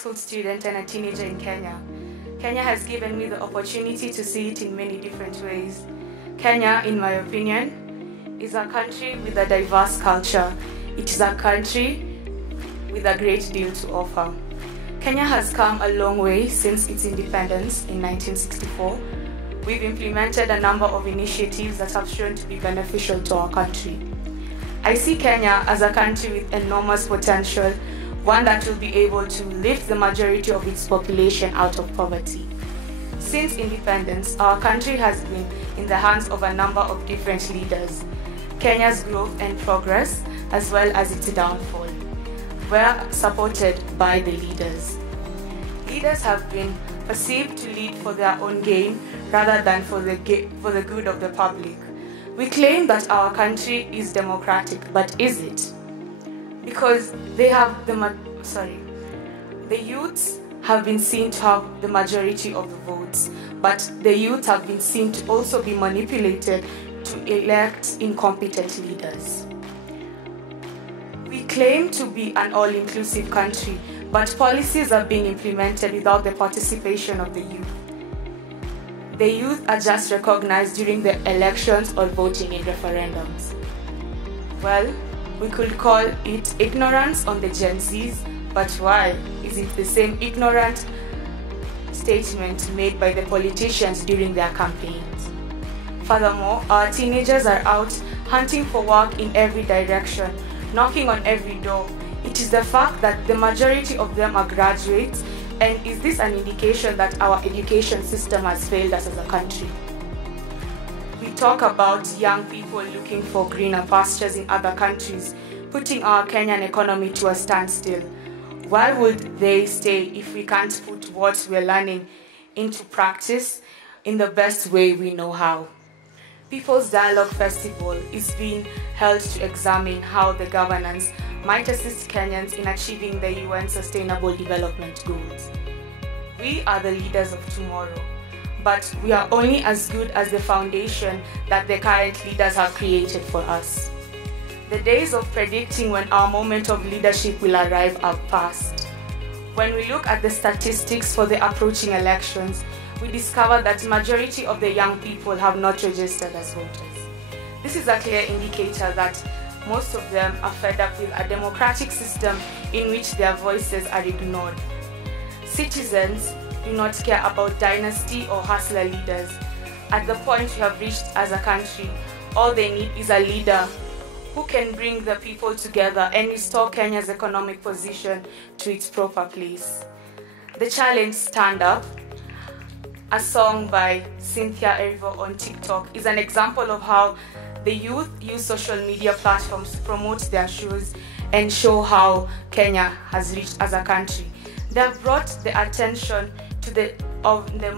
school student and a teenager in Kenya. Kenya has given me the opportunity to see it in many different ways. Kenya, in my opinion, is a country with a diverse culture. It is a country with a great deal to offer. Kenya has come a long way since its independence in 1964. We've implemented a number of initiatives that have shown to be beneficial to our country. I see Kenya as a country with enormous potential, one that will be able to lift the majority of its population out of poverty. Since independence, our country has been in the hands of a number of different leaders. Kenya's growth and progress, as well as its downfall, were supported by the leaders. Leaders have been perceived to lead for their own gain rather than for the good of the public. We claim that our country is democratic, but is it? Because the youths have been seen to have the majority of the votes, but the youths have been seen to also be manipulated to elect incompetent leaders. We claim to be an all-inclusive country, but policies are being implemented without the participation of the youth. The youth are just recognized during the elections or voting in referendums. Well, we could call it ignorance on the Gen Zs, but why is it the same ignorant statement made by the politicians during their campaigns? Furthermore, our teenagers are out hunting for work in every direction, knocking on every door. It is the fact that the majority of them are graduates, and is this an indication that our education system has failed us as a country? We talk about young people looking for greener pastures in other countries, putting our Kenyan economy to a standstill. Why would they stay if we can't put what we're learning into practice in the best way we know how? People's Dialogue Festival is being held to examine how the governance might assist Kenyans in achieving the UN Sustainable Development Goals. We are the leaders of tomorrow, but we are only as good as the foundation that the current leaders have created for us. The days of predicting when our moment of leadership will arrive are past. When we look at the statistics for the approaching elections, we discover that the majority of the young people have not registered as voters. This is a clear indicator that most of them are fed up with a democratic system in which their voices are ignored. Citizens do not care about dynasty or hustler leaders. At the point we have reached as a country, all they need is a leader who can bring the people together and restore Kenya's economic position to its proper place. The challenge Stand Up, a song by Cynthia Erivo on TikTok, is an example of how the youth use social media platforms to promote their shows and show how Kenya has reached as a country. They have brought the attention to the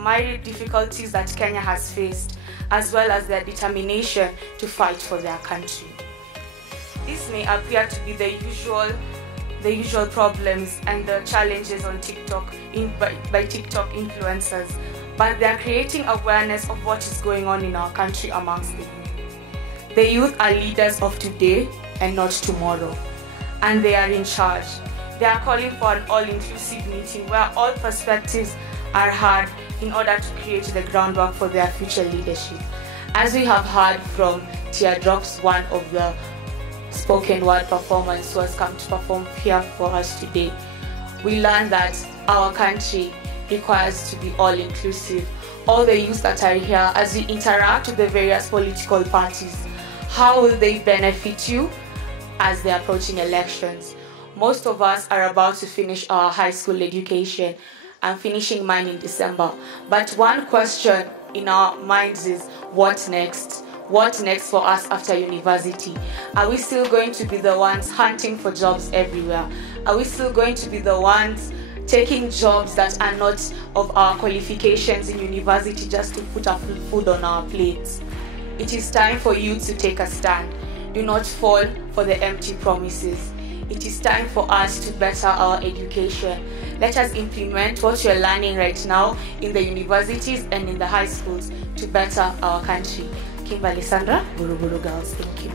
myriad difficulties that Kenya has faced, as well as their determination to fight for their country. This may appear to be the usual problems and the challenges on TikTok by TikTok influencers, but they are creating awareness of what is going on in our country amongst the youth. The youth are leaders of today and not tomorrow, and they are in charge. They are calling for an all-inclusive meeting where all perspectives are heard in order to create the groundwork for their future leadership. As we have heard from Teardrops, one of the spoken word performers who has come to perform here for us today, we learned that our country requires to be all-inclusive. All the youth that are here, as we interact with the various political parties, how will they benefit you as they're approaching elections? Most of us are about to finish our high school education. I'm finishing mine in December. But one question in our minds is, what next? What next for us after university? Are we still going to be the ones hunting for jobs everywhere? Are we still going to be the ones taking jobs that are not of our qualifications in university just to put our food on our plates? It is time for you to take a stand. Do not fall for the empty promises. It is time for us to better our education. Let us implement what you're learning right now in the universities and in the high schools to better our country. Kimberly, Buruburu girls, thank you.